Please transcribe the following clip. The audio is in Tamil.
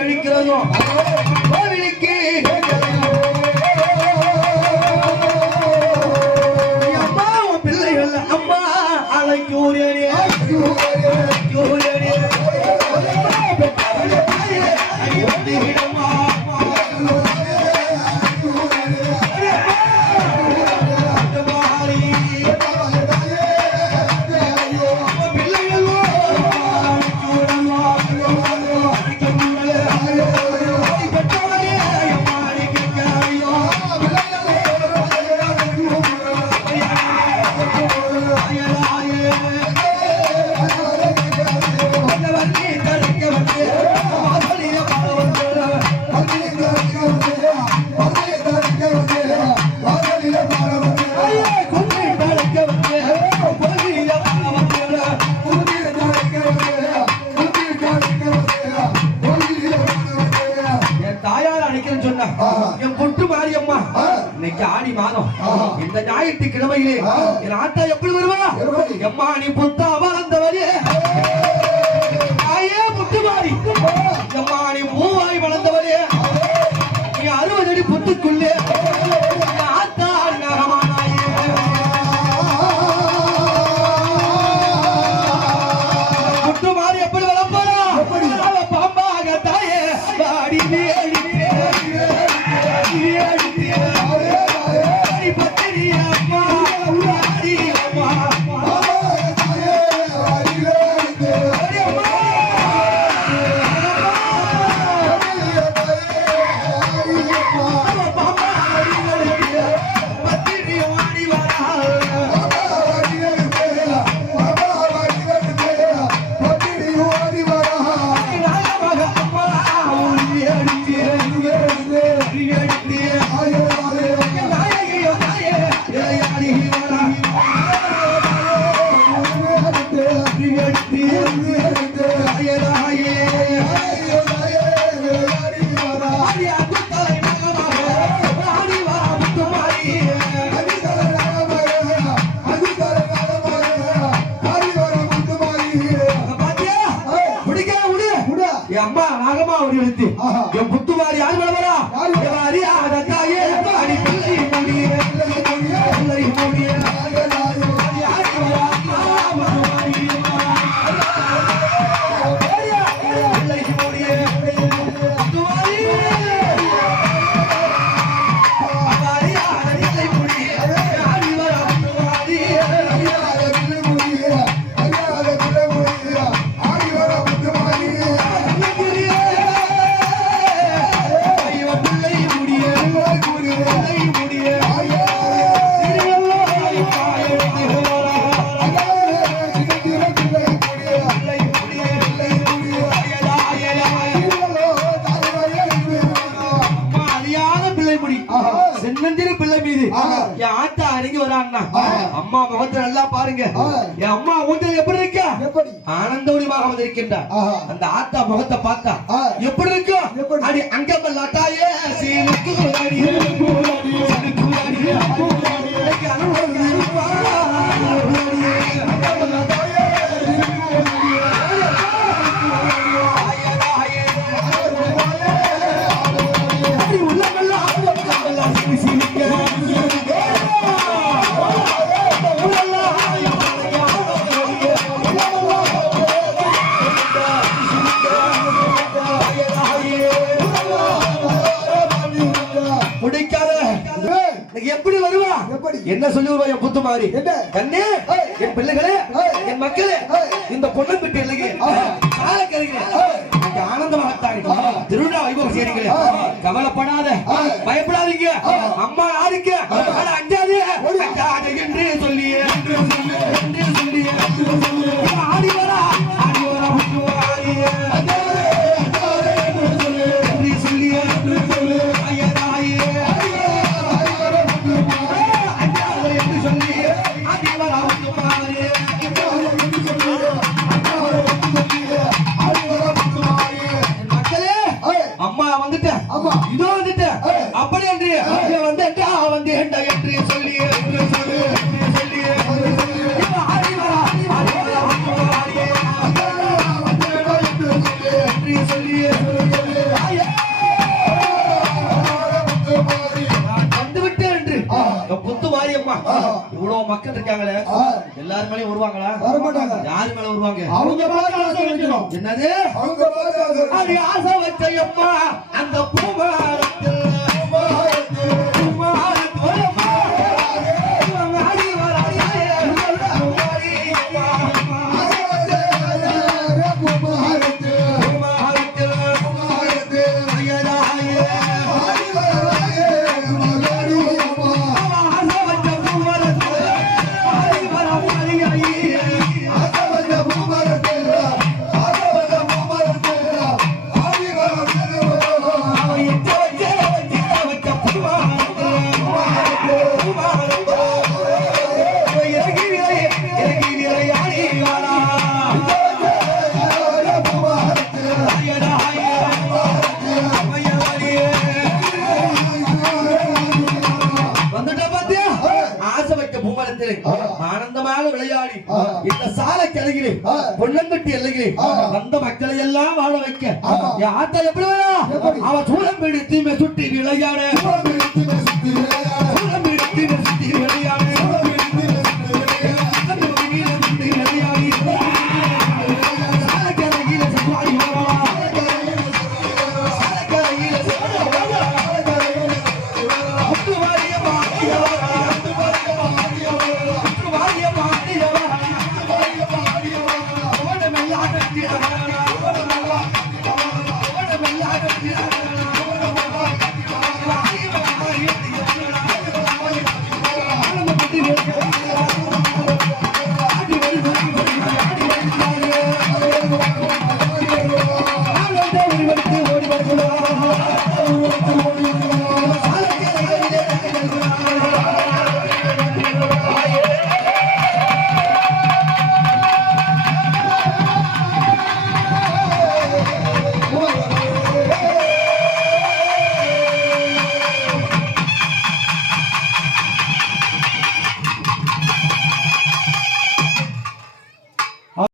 அழிக்கிறதோ கோவிலுக்கு அம்மா உன் பிள்ளைகள் அம்மா அழைக்கூரே இன்னைக்கு ஆடி மாதம் இந்த ஞாயிற்றுக்கிழமையிலே என் ஆத்தா எப்படி வருவா? எம்மா நீ புத்தா வளர்ந்தவரே தாயே புத்துமாரி, எம்மா நீ பூவாய் வளர்ந்தவரே நீ 60 அடி புத்துக்குள்ளே ஆத்தா நகமானாயே புத்துமாரி எப்படி வளர்ப்பாரா? பாம்பாக தாயே வாடி அம்மா நாகமா ஒரு எழுத்து என் புத்துவாரி யாரு வரவரா அறியாத தாயே அடி பிள்ளை முடிய பிள்ளை முடிய அம்மா முகத்தை நல்லா பாருங்க. என் அம்மா ஊஞ்சல் எப்படி இருக்கா? ஆனந்தவடிமாக வந்திருக்கின்றார். அந்த ஆத்தா முகத்தை பார்த்தா எப்படி இருக்கும்? அடி அங்கமல்லாட்டாயே சீனுக்கு அடி எப்படி வருவா? என்ன சொல்லி வருவா? என் புத்து மாதிரி கண்ணே என் பிள்ளைகளே என் மக்களே இந்த பொண்ணு பிட்டு இல்லைங்க ஆனந்தமாகத்தாங்க திருவிழா வைபவம் செய்றீங்களே கவலைப்படாத பயப்படாதீங்க அம்மா யாருக்கு அஞ்சாது என்று சொல்லி ஆடி வரா அப்படி என்று வந்து என்று மக்கள் இருக்காங்களே எல்லாரும் மேலயும் வருவாங்களா? வர மாட்டாங்க. யாரு மேல வருவாங்க? அவங்க பார்த்து ஆசை வைக்கணும். என்னது? அவங்க பார்த்து ஆசை வைக்கணும். அது ஆசை வச்சையம்மா அந்த பூமாரத்தில் ஆனந்தமாக விளையாடி இந்த சாலை கிளையிலே பொன்னம்பட்டி எல்லையிலே வந்த மக்களை எல்லாம் வாழ வைக்க என் ஆத்தா எப்படி அவன் சூழம் பிடித்து சுட்டி விளையாட